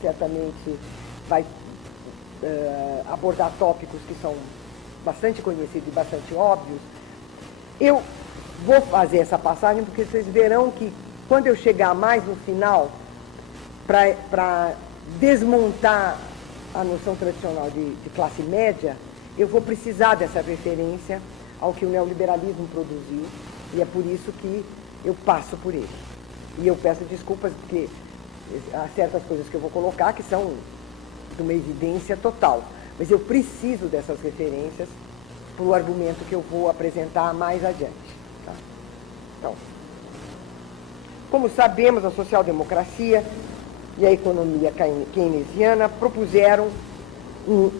certamente vai abordar tópicos que são bastante conhecidos e bastante óbvios. Eu vou fazer essa passagem porque vocês verão que quando eu chegar mais no final, para desmontar a noção tradicional de classe média, eu vou precisar dessa referência ao que o neoliberalismo produziu, e é por isso que eu passo por ele. E eu peço desculpas porque há certas coisas que eu vou colocar que são de uma evidência total, mas eu preciso dessas referências para o argumento que eu vou apresentar mais adiante. Tá? Então, como sabemos, a social-democracia e a economia keynesiana propuseram,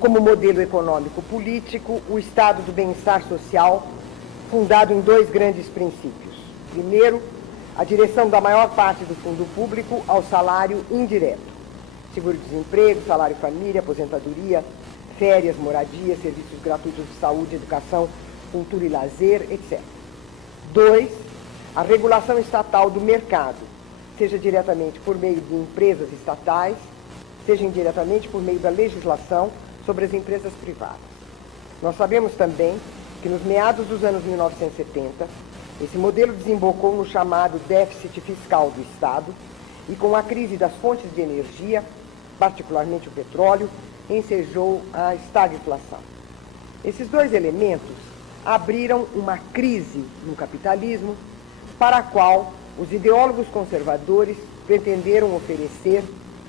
como modelo econômico-político, o estado do bem-estar social, fundado em dois grandes princípios. Primeiro, a direção da maior parte do fundo público ao salário indireto. Seguro-desemprego, salário-família, aposentadoria, férias, moradia, serviços gratuitos de saúde, educação, cultura e lazer, etc. 2. A regulação estatal do mercado, seja diretamente por meio de empresas estatais, seja indiretamente por meio da legislação sobre as empresas privadas. Nós sabemos também que nos meados dos anos 1970, esse modelo desembocou no chamado déficit fiscal do Estado e, com a crise das fontes de energia, particularmente o petróleo, ensejou a estagflação. Esses dois elementos abriram uma crise no capitalismo para a qual os ideólogos conservadores pretenderam oferecer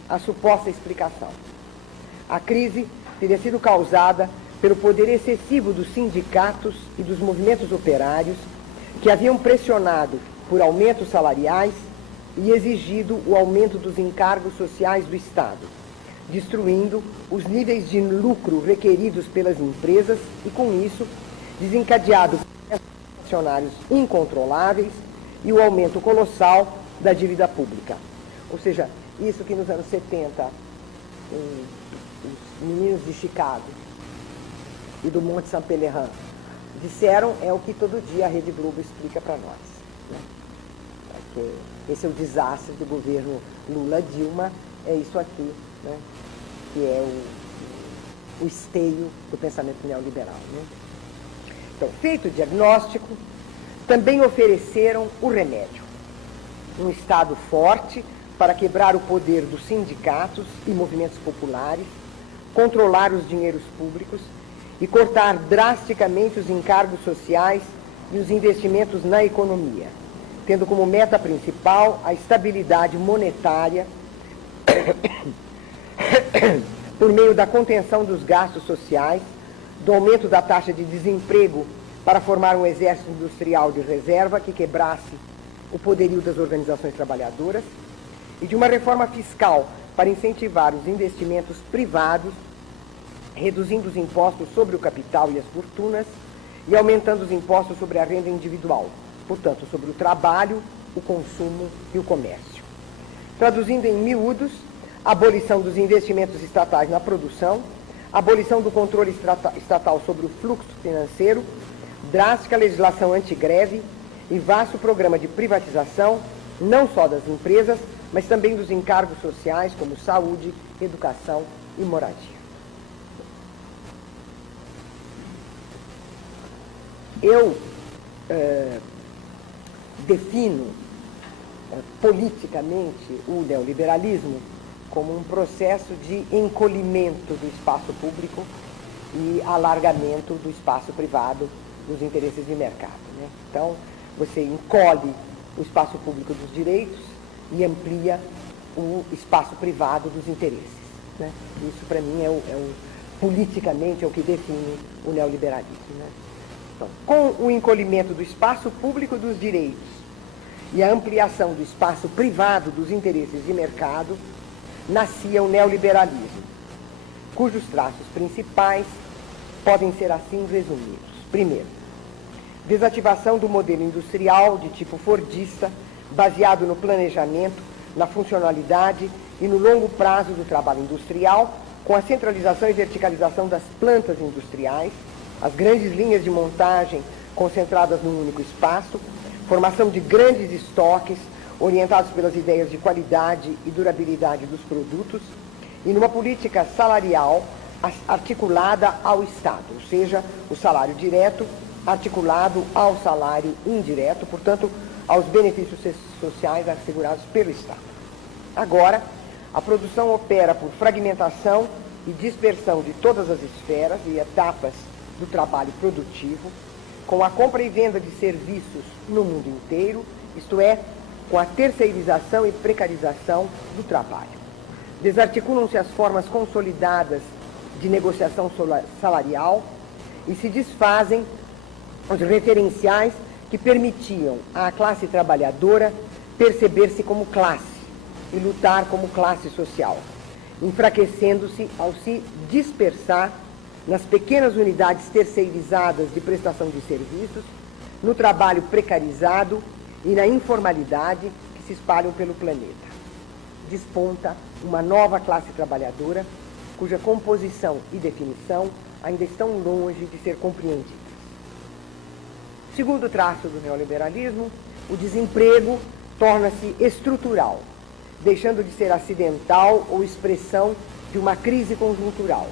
a suposta explicação. A crise teria sido causada pelo poder excessivo dos sindicatos e dos movimentos operários que haviam pressionado por aumentos salariais e exigido o aumento dos encargos sociais do Estado, destruindo os níveis de lucro requeridos pelas empresas e, com isso, desencadeado funcionários incontroláveis e o aumento colossal da dívida pública. Ou seja, isso que nos anos 70, os meninos de Chicago e do Monte Saint Pelerin disseram é o que todo dia a Rede Globo explica para nós. Né? Porque esse é o desastre do governo Lula-Dilma, é isso aqui, né? Que é o esteio do pensamento neoliberal. Né? Então, feito o diagnóstico, também ofereceram o remédio. Um Estado forte para quebrar o poder dos sindicatos e movimentos populares, controlar os dinheiros públicos e cortar drasticamente os encargos sociais e os investimentos na economia, tendo como meta principal a estabilidade monetária por meio da contenção dos gastos sociais, do aumento da taxa de desemprego para formar um exército industrial de reserva que quebrasse o poderio das organizações trabalhadoras e de uma reforma fiscal para incentivar os investimentos privados, reduzindo os impostos sobre o capital e as fortunas e aumentando os impostos sobre a renda individual, portanto, sobre o trabalho, o consumo e o comércio. Traduzindo em miúdos, a abolição dos investimentos estatais na produção, a abolição do controle estatal sobre o fluxo financeiro, drástica legislação antigreve e vasto programa de privatização, não só das empresas, mas também dos encargos sociais como saúde, educação e moradia. Eu defino politicamente o neoliberalismo como um processo de encolhimento do espaço público e alargamento do espaço privado dos interesses de mercado. Né? Então, você encolhe o espaço público dos direitos e amplia o espaço privado dos interesses. Né? Isso, para mim, politicamente é o que define o neoliberalismo. Né? Então, com o encolhimento do espaço público dos direitos e a ampliação do espaço privado dos interesses de mercado, nascia o neoliberalismo, cujos traços principais podem ser assim resumidos. Primeiro, desativação do modelo industrial de tipo fordista, baseado no planejamento, na funcionalidade e no longo prazo do trabalho industrial, com a centralização e verticalização das plantas industriais, as grandes linhas de montagem concentradas num único espaço, formação de grandes estoques orientados pelas ideias de qualidade e durabilidade dos produtos, e numa política salarial articulada ao Estado, ou seja, o salário direto articulado ao salário indireto, portanto, aos benefícios sociais assegurados pelo Estado. Agora, a produção opera por fragmentação e dispersão de todas as esferas e etapas do trabalho produtivo, com a compra e venda de serviços no mundo inteiro, isto é, com a terceirização e precarização do trabalho. Desarticulam-se as formas consolidadas de negociação salarial e se desfazem os referenciais que permitiam à classe trabalhadora perceber-se como classe e lutar como classe social, enfraquecendo-se ao se dispersar nas pequenas unidades terceirizadas de prestação de serviços, no trabalho precarizado e na informalidade que se espalham pelo planeta. Desponta uma nova classe trabalhadora, cuja composição e definição ainda estão longe de ser compreendidas. Segundo traço do neoliberalismo, o desemprego torna-se estrutural, deixando de ser acidental ou expressão de uma crise conjuntural,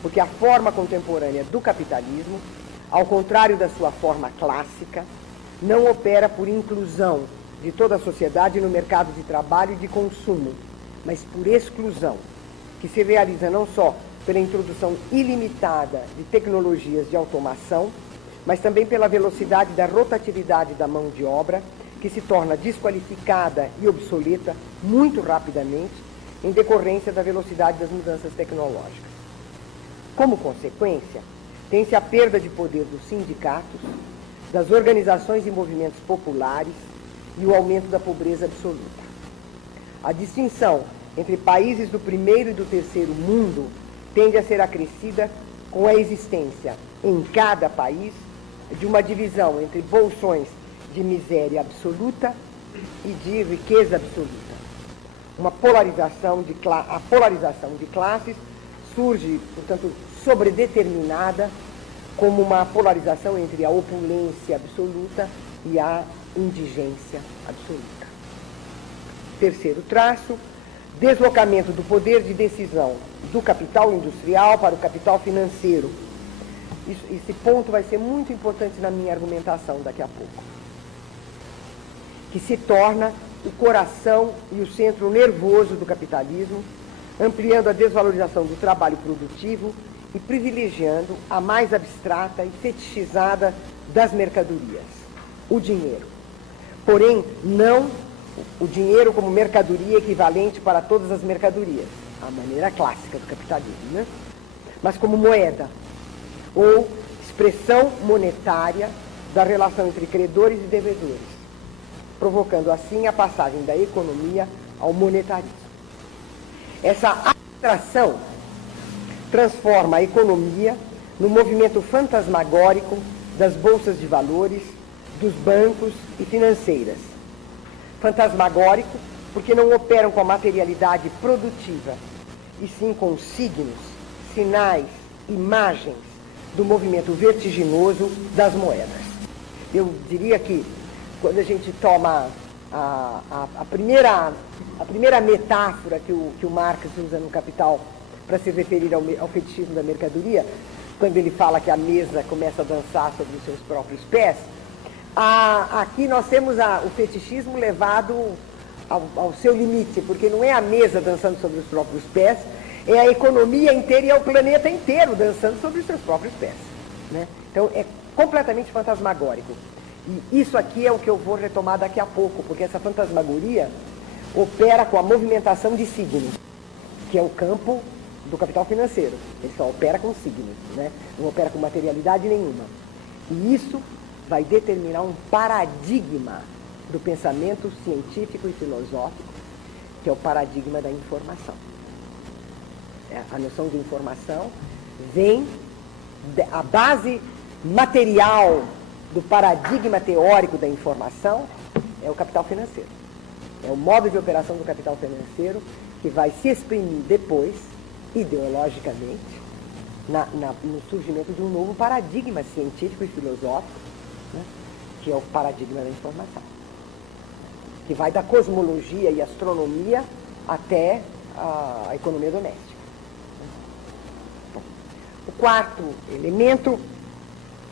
porque a forma contemporânea do capitalismo, ao contrário da sua forma clássica, não opera por inclusão de toda a sociedade no mercado de trabalho e de consumo, mas por exclusão, que se realiza não só pela introdução ilimitada de tecnologias de automação, mas também pela velocidade da rotatividade da mão de obra, que se torna desqualificada e obsoleta muito rapidamente em decorrência da velocidade das mudanças tecnológicas. Como consequência, tem-se a perda de poder dos sindicatos, das organizações e movimentos populares e o aumento da pobreza absoluta. A distinção entre países do primeiro e do terceiro mundo tende a ser acrescida com a existência, em cada país, de uma divisão entre bolsões de miséria absoluta e de riqueza absoluta. A polarização de classes surge, portanto, sobredeterminada como uma polarização entre a opulência absoluta e a indigência absoluta. Terceiro traço, deslocamento do poder de decisão do capital industrial para o capital financeiro. Esse ponto vai ser muito importante na minha argumentação daqui a pouco. Que se torna o coração e o centro nervoso do capitalismo, ampliando a desvalorização do trabalho produtivo e privilegiando a mais abstrata e fetichizada das mercadorias, o dinheiro. Porém, não o dinheiro como mercadoria equivalente para todas as mercadorias, a maneira clássica do capitalismo, né? Mas como moeda, ou expressão monetária da relação entre credores e devedores, provocando assim a passagem da economia ao monetarismo. Essa abstração transforma a economia no movimento fantasmagórico das bolsas de valores, dos bancos e financeiras. Fantasmagórico porque não operam com a materialidade produtiva, e sim com signos, sinais, imagens do movimento vertiginoso das moedas. Eu diria que quando a gente toma a primeira metáfora que o Marx usa no Capital para se referir ao fetichismo da mercadoria, quando ele fala que a mesa começa a dançar sobre os seus próprios pés, aqui nós temos o fetichismo levado ao seu limite, porque não é a mesa dançando sobre os próprios pés, é a economia inteira e é o planeta inteiro dançando sobre os seus próprios pés, né? Então é completamente fantasmagórico. E isso aqui é o que eu vou retomar daqui a pouco, porque essa fantasmagoria opera com a movimentação de signos, que é o campo do capital financeiro. Ele só opera com signos, né? Não opera com materialidade nenhuma. E isso vai determinar um paradigma do pensamento científico e filosófico, que é o paradigma da informação. A noção de informação vem, a base material do paradigma teórico da informação é o capital financeiro. É o modo de operação do capital financeiro que vai se exprimir depois, ideologicamente, no surgimento de um novo paradigma científico e filosófico, né, que é o paradigma da informação, que vai da cosmologia e astronomia até a economia doméstica. Bom, o quarto elemento,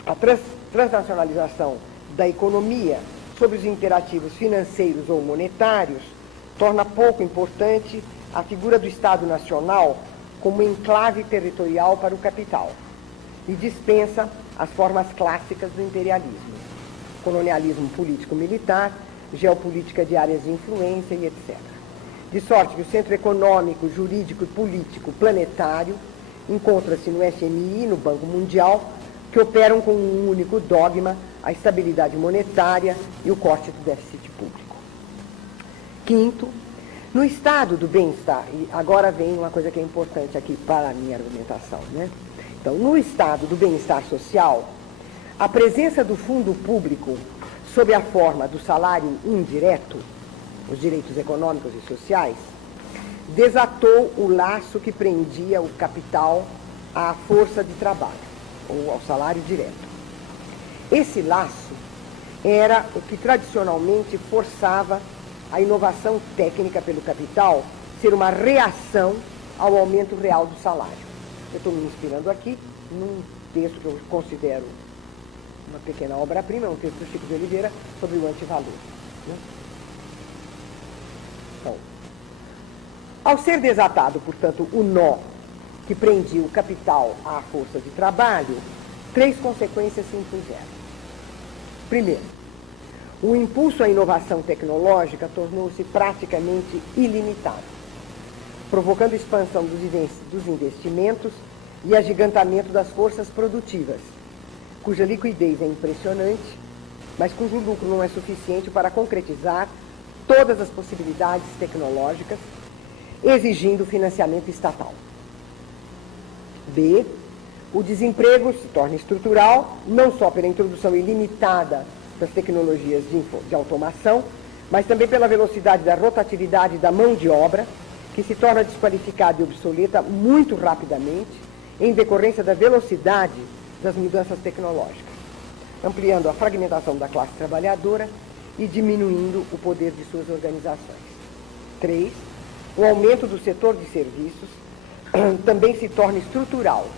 a transnacionalização da economia sobre os imperativos financeiros ou monetários torna pouco importante a figura do Estado Nacional como enclave territorial para o capital e dispensa as formas clássicas do imperialismo, colonialismo político-militar, geopolítica de áreas de influência e etc. De sorte que o centro econômico, jurídico e político planetário encontra-se no FMI e no Banco Mundial, que operam com um único dogma, a estabilidade monetária e o corte do déficit público. Quinto, no estado do bem-estar, e agora vem uma coisa que é importante aqui para a minha argumentação, né? Então, no estado do bem-estar social, a presença do fundo público sob a forma do salário indireto, os direitos econômicos e sociais, desatou o laço que prendia o capital à força de trabalho, ou ao salário direto. Esse laço era o que tradicionalmente forçava a inovação técnica pelo capital ser uma reação ao aumento real do salário. Eu estou me inspirando aqui num texto que eu considero uma pequena obra-prima, é um texto do Chico de Oliveira sobre o antivalor. Né? Então, ao ser desatado, portanto, o nó que prendia o capital à força de trabalho, 3 consequências se impuseram. Primeiro, o impulso à inovação tecnológica tornou-se praticamente ilimitado, provocando expansão dos investimentos e agigantamento das forças produtivas, cuja liquidez é impressionante, mas cujo lucro não é suficiente para concretizar todas as possibilidades tecnológicas, exigindo financiamento estatal. B, o desemprego se torna estrutural, não só pela introdução ilimitada das tecnologias de automação, mas também pela velocidade da rotatividade da mão de obra, que se torna desqualificada e obsoleta muito rapidamente, em decorrência da velocidade das mudanças tecnológicas, ampliando a fragmentação da classe trabalhadora e diminuindo o poder de suas organizações. 3, o aumento do setor de serviços também se torna estrutural,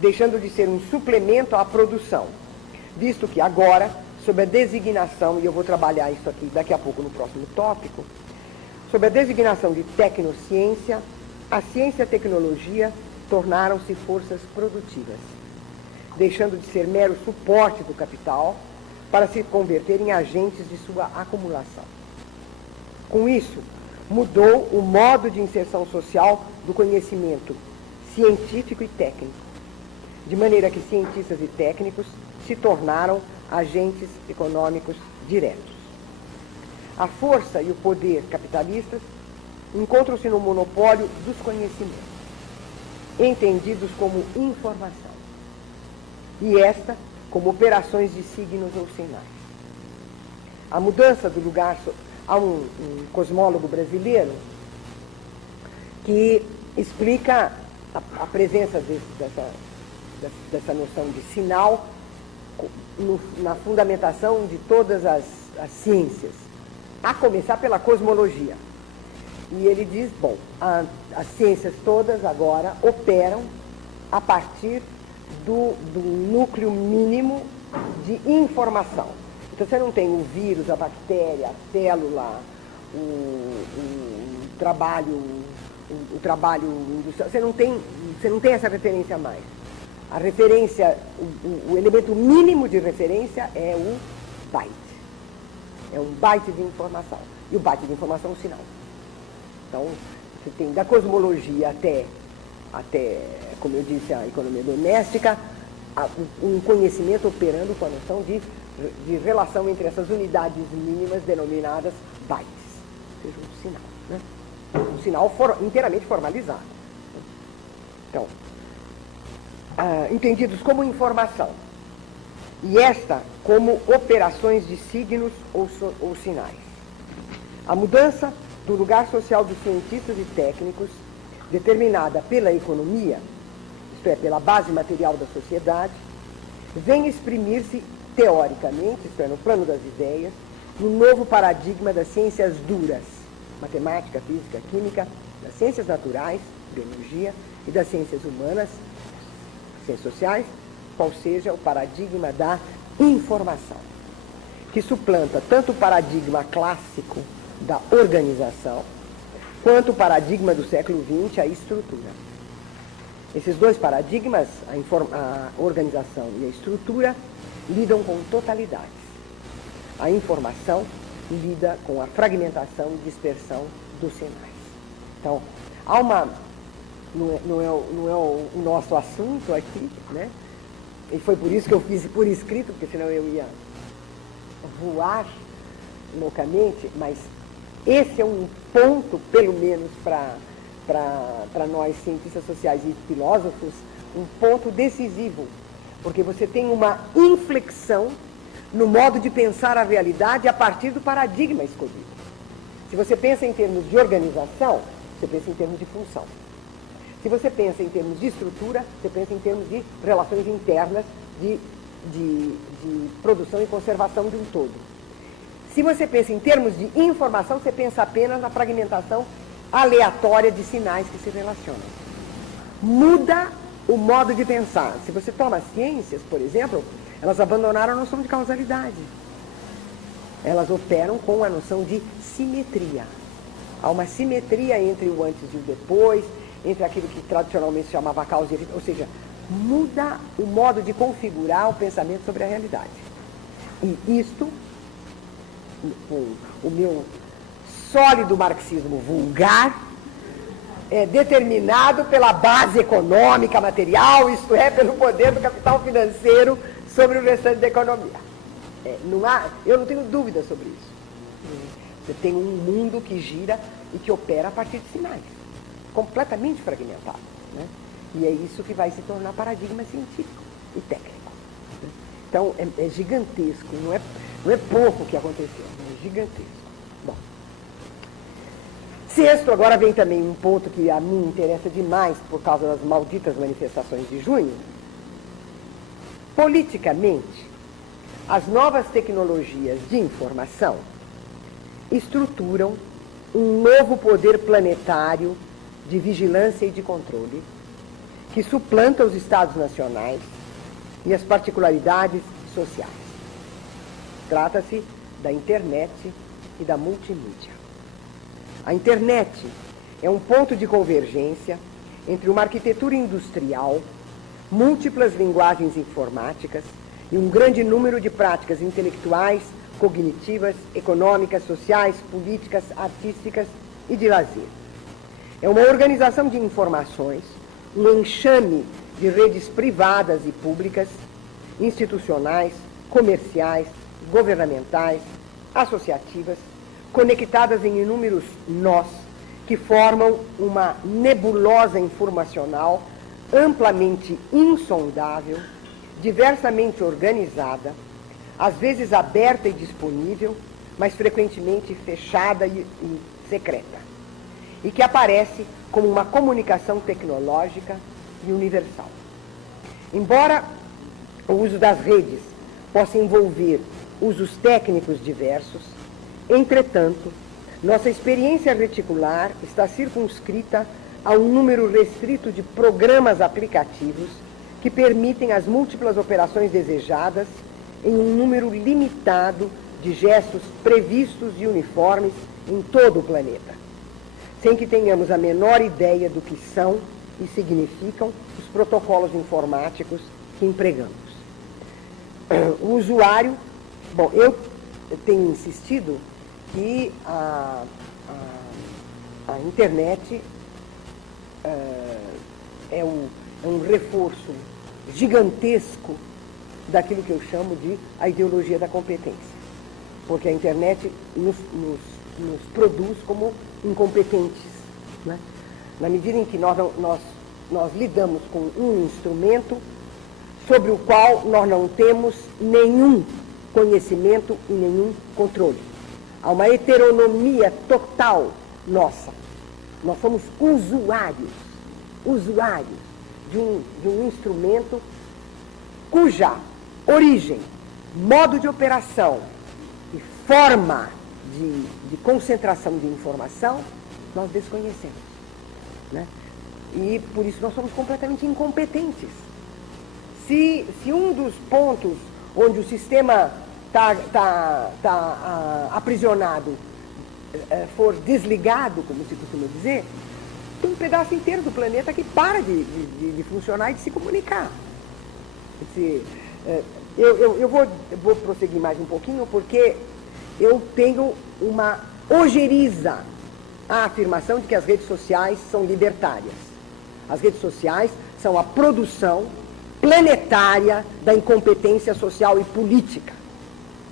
deixando de ser um suplemento à produção, visto que agora, sob a designação, e eu vou trabalhar isso aqui daqui a pouco no próximo tópico, sob a designação de tecnociência, a ciência e a tecnologia tornaram-se forças produtivas, deixando de ser mero suporte do capital para se converter em agentes de sua acumulação. Com isso, mudou o modo de inserção social do conhecimento científico e técnico, de maneira que cientistas e técnicos se tornaram agentes econômicos diretos. A força e o poder capitalistas encontram-se no monopólio dos conhecimentos, entendidos como informação, e esta como operações de signos ou sinais. A mudança do lugar... Há um cosmólogo brasileiro que explica a presença dessa noção de sinal na fundamentação de todas as ciências, a começar pela cosmologia. E ele diz, bom, as ciências todas agora operam a partir do núcleo mínimo de informação. Então, você não tem o vírus, a bactéria, a célula, o trabalho industrial, você não tem essa referência mais. A referência, o elemento mínimo de referência é o byte. É um byte de informação. E o byte de informação é um sinal. Então, você tem da cosmologia até como eu disse, a economia doméstica, um conhecimento operando com a noção de relação entre essas unidades mínimas denominadas bytes, ou seja, um sinal, né? Um sinal inteiramente formalizado. Então, entendidos como informação, e esta como operações de signos ou sinais. A mudança do lugar social dos cientistas e técnicos, determinada pela economia, isto é, pela base material da sociedade, vem exprimir-se teoricamente, isto é, no plano das ideias, no novo paradigma das ciências duras, matemática, física, química das ciências naturais, biologia, e das ciências humanas, ciências sociais, qual seja o paradigma da informação, que suplanta tanto o paradigma clássico da organização, quanto o paradigma do século XX, a estrutura. Esses dois paradigmas, a organização e a estrutura, lidam com totalidades. A informação lida com a fragmentação e dispersão dos sinais. Então, há uma... Não é o nosso assunto aqui, né? E foi por isso que eu fiz por escrito, porque senão eu ia voar loucamente, mas esse é um ponto, pelo menos para nós cientistas sociais e filósofos, um ponto decisivo, porque você tem uma inflexão no modo de pensar a realidade a partir do paradigma escolhido. Se você pensa em termos de organização, você pensa em termos de função. Se você pensa em termos de estrutura, você pensa em termos de relações internas, de produção e conservação de um todo. Se você pensa em termos de informação, você pensa apenas na fragmentação aleatória de sinais que se relacionam. Muda o modo de pensar. Se você toma as ciências, por exemplo, elas abandonaram a noção de causalidade. Elas operam com a noção de simetria. Há uma simetria entre o antes e o depois, entre aquilo que tradicionalmente se chamava causa e efeito, ou seja, muda o modo de configurar o pensamento sobre a realidade. E isto, o meu sólido marxismo vulgar, é determinado pela base econômica, material, isto é, pelo poder do capital financeiro sobre o restante da economia. Eu não tenho dúvida sobre isso. Você tem um mundo que gira e que opera a partir de sinais, completamente fragmentado, né? E é isso que vai se tornar paradigma científico e técnico. Né? Então, é gigantesco, não é pouco o que aconteceu, é gigantesco. Bom, sexto, agora vem também um ponto que a mim interessa demais por causa das malditas manifestações de junho. Politicamente, as novas tecnologias de informação estruturam um novo poder planetário de vigilância e de controle que suplanta os estados nacionais e as particularidades sociais. Trata-se da internet e da multimídia. A internet é um ponto de convergência entre uma arquitetura industrial, múltiplas linguagens informáticas e um grande número de práticas intelectuais, cognitivas, econômicas, sociais, políticas, artísticas e de lazer. É uma organização de informações, um enxame de redes privadas e públicas, institucionais, comerciais, governamentais, associativas, conectadas em inúmeros nós, que formam uma nebulosa informacional amplamente insondável, diversamente organizada, às vezes aberta e disponível, mas frequentemente fechada e secreta, e que aparece como uma comunicação tecnológica e universal. Embora o uso das redes possa envolver usos técnicos diversos, entretanto, nossa experiência reticular está circunscrita a um número restrito de programas aplicativos que permitem as múltiplas operações desejadas em um número limitado de gestos previstos e uniformes em todo o planeta, sem que tenhamos a menor ideia do que são e significam os protocolos informáticos que empregamos. O usuário, bom, eu tenho insistido que a internet é um reforço gigantesco daquilo que eu chamo de a ideologia da competência. Porque a internet nos produz como incompetentes, né? Na medida em que nós lidamos com um instrumento sobre o qual nós não temos nenhum conhecimento e nenhum controle. Há uma heteronomia total nossa. Nós somos usuários de um instrumento cuja origem, modo de operação e forma de concentração de informação nós desconhecemos. né? E por isso nós somos completamente incompetentes. Se um dos pontos onde o sistema está aprisionado for desligado, como se costuma dizer, tem um pedaço inteiro do planeta que para de funcionar e de se comunicar. Quer dizer, eu vou prosseguir mais um pouquinho, porque eu tenho uma ojeriza à afirmação de que as redes sociais são libertárias. As redes sociais são a produção planetária da incompetência social e política.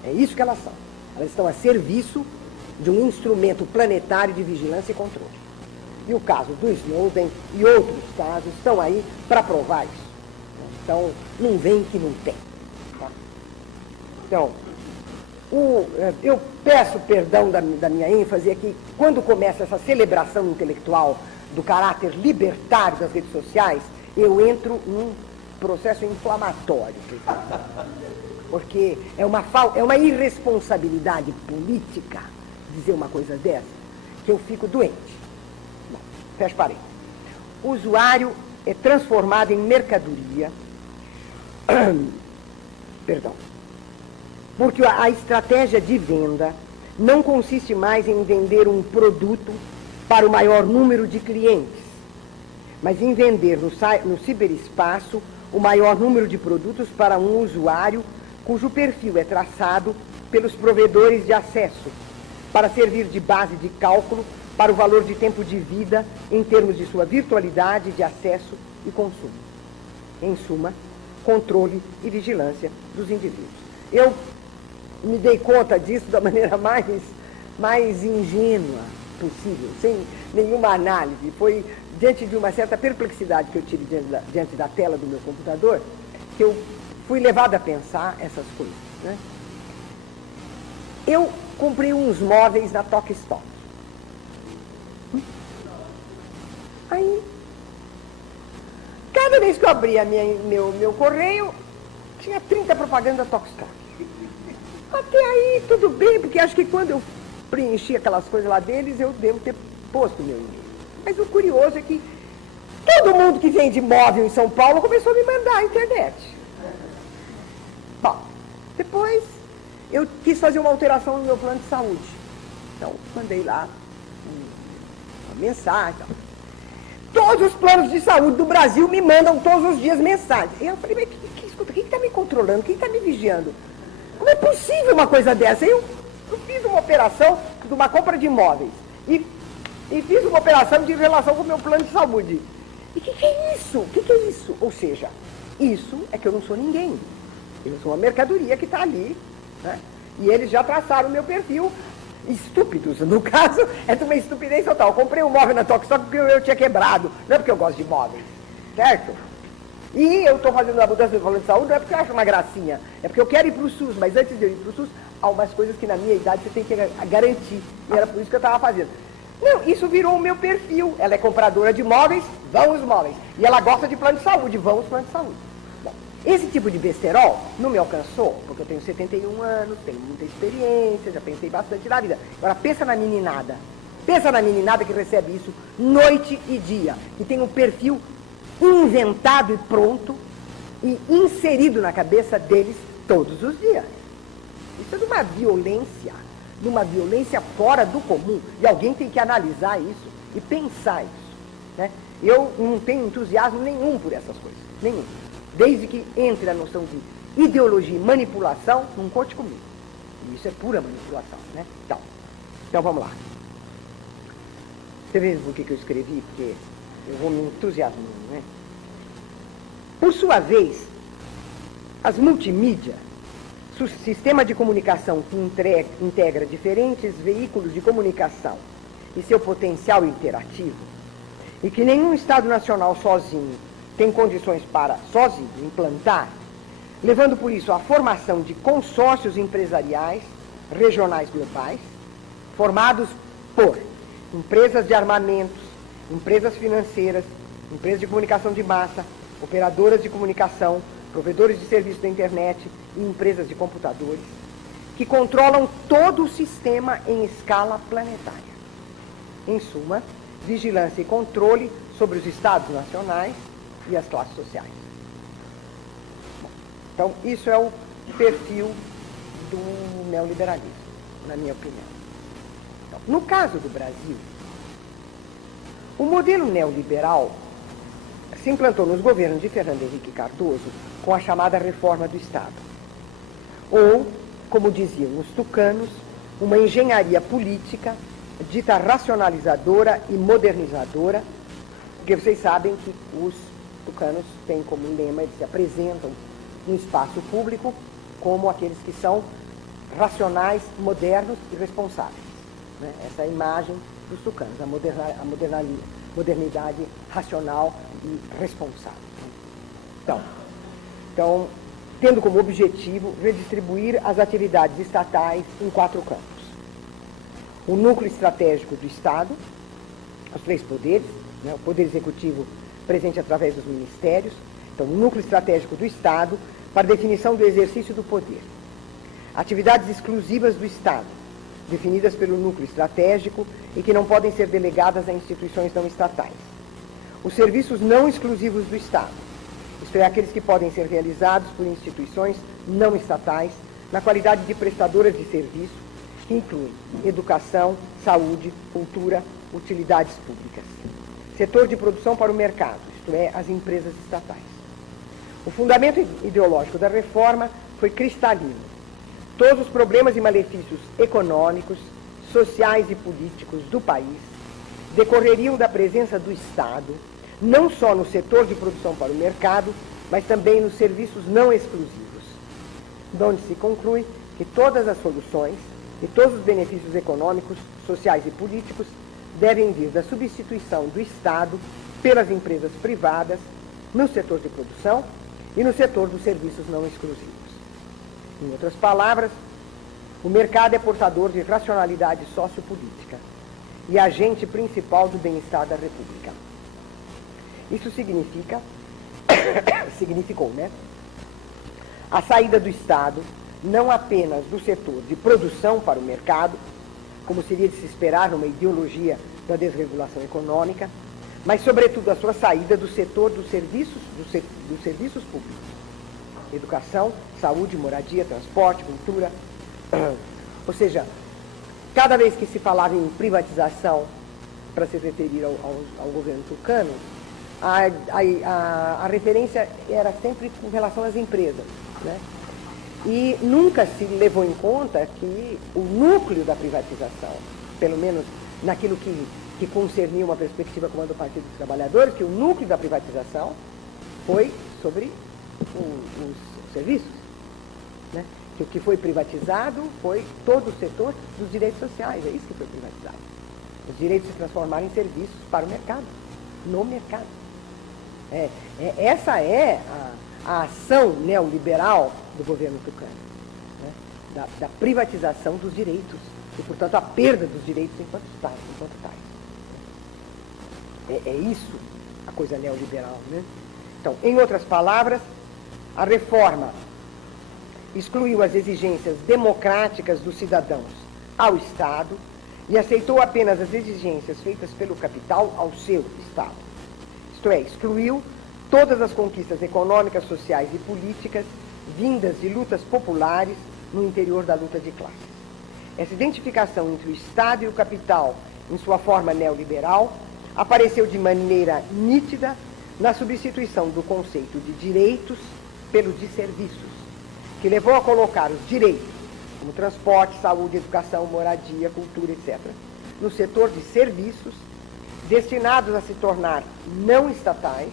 É isso que elas são. Elas estão a serviço de um instrumento planetário de vigilância e controle. E o caso do Snowden e outros casos estão aí para provar isso. Então, não vem que não tem. Tá? Então, eu peço perdão da minha ênfase, é que quando começa essa celebração intelectual do caráter libertário das redes sociais, eu entro num processo inflamatório. Porque é uma irresponsabilidade política dizer uma coisa dessa, que eu fico doente. Bom, fecha parênteses. O usuário é transformado em mercadoria, perdão, porque a estratégia de venda não consiste mais em vender um produto para o maior número de clientes, mas em vender no ciberespaço o maior número de produtos para um usuário cujo perfil é traçado pelos provedores de acesso, para servir de base de cálculo para o valor de tempo de vida em termos de sua virtualidade de acesso e consumo. Em suma, controle e vigilância dos indivíduos. Eu me dei conta disso da maneira mais ingênua possível, sem nenhuma análise. Foi diante de uma certa perplexidade que eu tive diante da tela do meu computador que eu fui levado a pensar essas coisas, né? Eu comprei uns móveis na Tok Stock. Aí, cada vez que eu abria meu correio, tinha 30 propagandas da Tok Stock. Até aí, tudo bem, porque acho que quando eu preenchi aquelas coisas lá deles, eu devo ter posto meu e-mail. Mas o curioso é que todo mundo que vende móvel em São Paulo começou a me mandar a internet. Bom, depois eu quis fazer uma alteração no meu plano de saúde. Então, mandei lá uma mensagem. Todos os planos de saúde do Brasil me mandam todos os dias mensagens. E eu falei, mas quem está me controlando? Quem está me vigiando? Como é possível uma coisa dessa? Eu fiz uma operação de uma compra de imóveis. E fiz uma operação de relação com o meu plano de saúde. E o que é isso? O que é isso? Ou seja, isso é que eu não sou ninguém. Eu sou uma mercadoria que está ali, né? E eles já traçaram o meu perfil. Estúpidos, no caso, é de uma estupidez total. Eu comprei um móvel na Tok Stock porque eu tinha quebrado, não é porque eu gosto de móveis, certo? E eu estou fazendo a mudança do plano de saúde, não é porque eu acho uma gracinha, é porque eu quero ir para o SUS, mas antes de eu ir para o SUS, há umas coisas que na minha idade você tem que garantir, e era por isso que eu estava fazendo. Não, isso virou o meu perfil. Ela é compradora de móveis, vão os móveis. E ela gosta de plano de saúde, vão os planos de saúde. Bom, esse tipo de besterol não me alcançou, porque eu tenho 71 anos, tenho muita experiência, já pensei bastante na vida. Agora, pensa na meninada. Pensa na meninada que recebe isso noite e dia, que tem um perfil inventado e pronto e inserido na cabeça deles todos os dias. Isso é de uma violência fora do comum, e alguém tem que analisar isso e pensar isso, né? Eu não tenho entusiasmo nenhum por essas coisas, nenhum. Desde que entre a noção de ideologia e manipulação, não conte comigo. E isso é pura manipulação, né? Então vamos lá. Você vê por que eu escrevi? Porque eu vou me entusiasmando, né? Por sua vez, as multimídias, sistema de comunicação que integra diferentes veículos de comunicação e seu potencial interativo, e que nenhum Estado Nacional sozinho tem condições para, sozinho, implantar, levando por isso à formação de consórcios empresariais regionais globais, formados por empresas de armamentos, empresas financeiras, empresas de comunicação de massa, operadoras de comunicação, provedores de serviços da internet e empresas de computadores, que controlam todo o sistema em escala planetária. Em suma, vigilância e controle sobre os estados nacionais e as classes sociais. Então, isso é o perfil do neoliberalismo, na minha opinião. Então, no caso do Brasil, o modelo neoliberal se implantou nos governos de Fernando Henrique Cardoso com a chamada reforma do Estado. Ou, como diziam os tucanos, uma engenharia política dita racionalizadora e modernizadora, porque vocês sabem que os tucanos têm como lema, eles se apresentam no espaço público como aqueles que são racionais, modernos e responsáveis. Né? Essa é a imagem dos tucanos, a modernidade racional e responsável. Então, tendo como objetivo redistribuir as atividades estatais em 4 campos. O núcleo estratégico do Estado, os 3 poderes, né? O poder executivo presente através dos ministérios. Então, o núcleo estratégico do Estado para definição do exercício do poder. Atividades exclusivas do Estado, definidas pelo núcleo estratégico e que não podem ser delegadas a instituições não estatais. Os serviços não exclusivos do Estado, isto é, aqueles que podem ser realizados por instituições não estatais, na qualidade de prestadoras de serviço, que incluem educação, saúde, cultura, utilidades públicas. Setor de produção para o mercado, isto é, as empresas estatais. O fundamento ideológico da reforma foi cristalino. Todos os problemas e malefícios econômicos, sociais e políticos do país decorreriam da presença do Estado, não só no setor de produção para o mercado, mas também nos serviços não exclusivos, donde se conclui que todas as soluções e todos os benefícios econômicos, sociais e políticos devem vir da substituição do Estado pelas empresas privadas no setor de produção e no setor dos serviços não exclusivos. Em outras palavras, o mercado é portador de racionalidade sociopolítica e agente principal do bem-estar da República. Isso significou, né? A saída do Estado, não apenas do setor de produção para o mercado, como seria de se esperar numa ideologia da desregulação econômica, mas, sobretudo, a sua saída do setor dos serviços públicos. Educação, saúde, moradia, transporte, cultura. Ou seja, cada vez que se falava em privatização, para se referir ao governo tucano, a referência era sempre com relação às empresas, né? E nunca se levou em conta que o núcleo da privatização, pelo menos naquilo que concernia uma perspectiva como a do Partido dos Trabalhadores, que o núcleo da privatização foi sobre os serviços, né? Que o que foi privatizado foi todo o setor dos direitos sociais, é isso que foi privatizado. Os direitos se transformaram em serviços para o mercado, no mercado. Essa é a ação neoliberal do governo tucano, né? Da privatização dos direitos e, portanto, a perda dos direitos enquanto tais. É isso a coisa neoliberal, né? Então, em outras palavras, a reforma excluiu as exigências democráticas dos cidadãos ao Estado e aceitou apenas as exigências feitas pelo capital ao seu Estado. Isto é, excluiu todas as conquistas econômicas, sociais e políticas vindas de lutas populares no interior da luta de classes. Essa identificação entre o Estado e o capital, em sua forma neoliberal, apareceu de maneira nítida na substituição do conceito de direitos pelo de serviços, que levou a colocar os direitos, como transporte, saúde, educação, moradia, cultura, etc., no setor de serviços, destinados a se tornar não estatais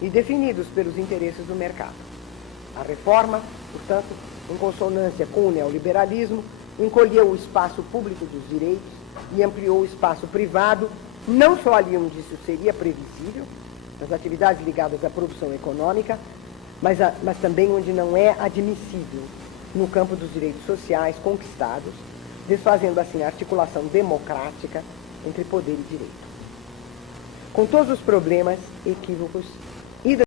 e definidos pelos interesses do mercado. A reforma, portanto, em consonância com o neoliberalismo, encolheu o espaço público dos direitos e ampliou o espaço privado, não só ali onde isso seria previsível, nas atividades ligadas à produção econômica, mas também onde não é admissível, no campo dos direitos sociais conquistados, desfazendo assim a articulação democrática entre poder e direito. Com todos os problemas, equívocos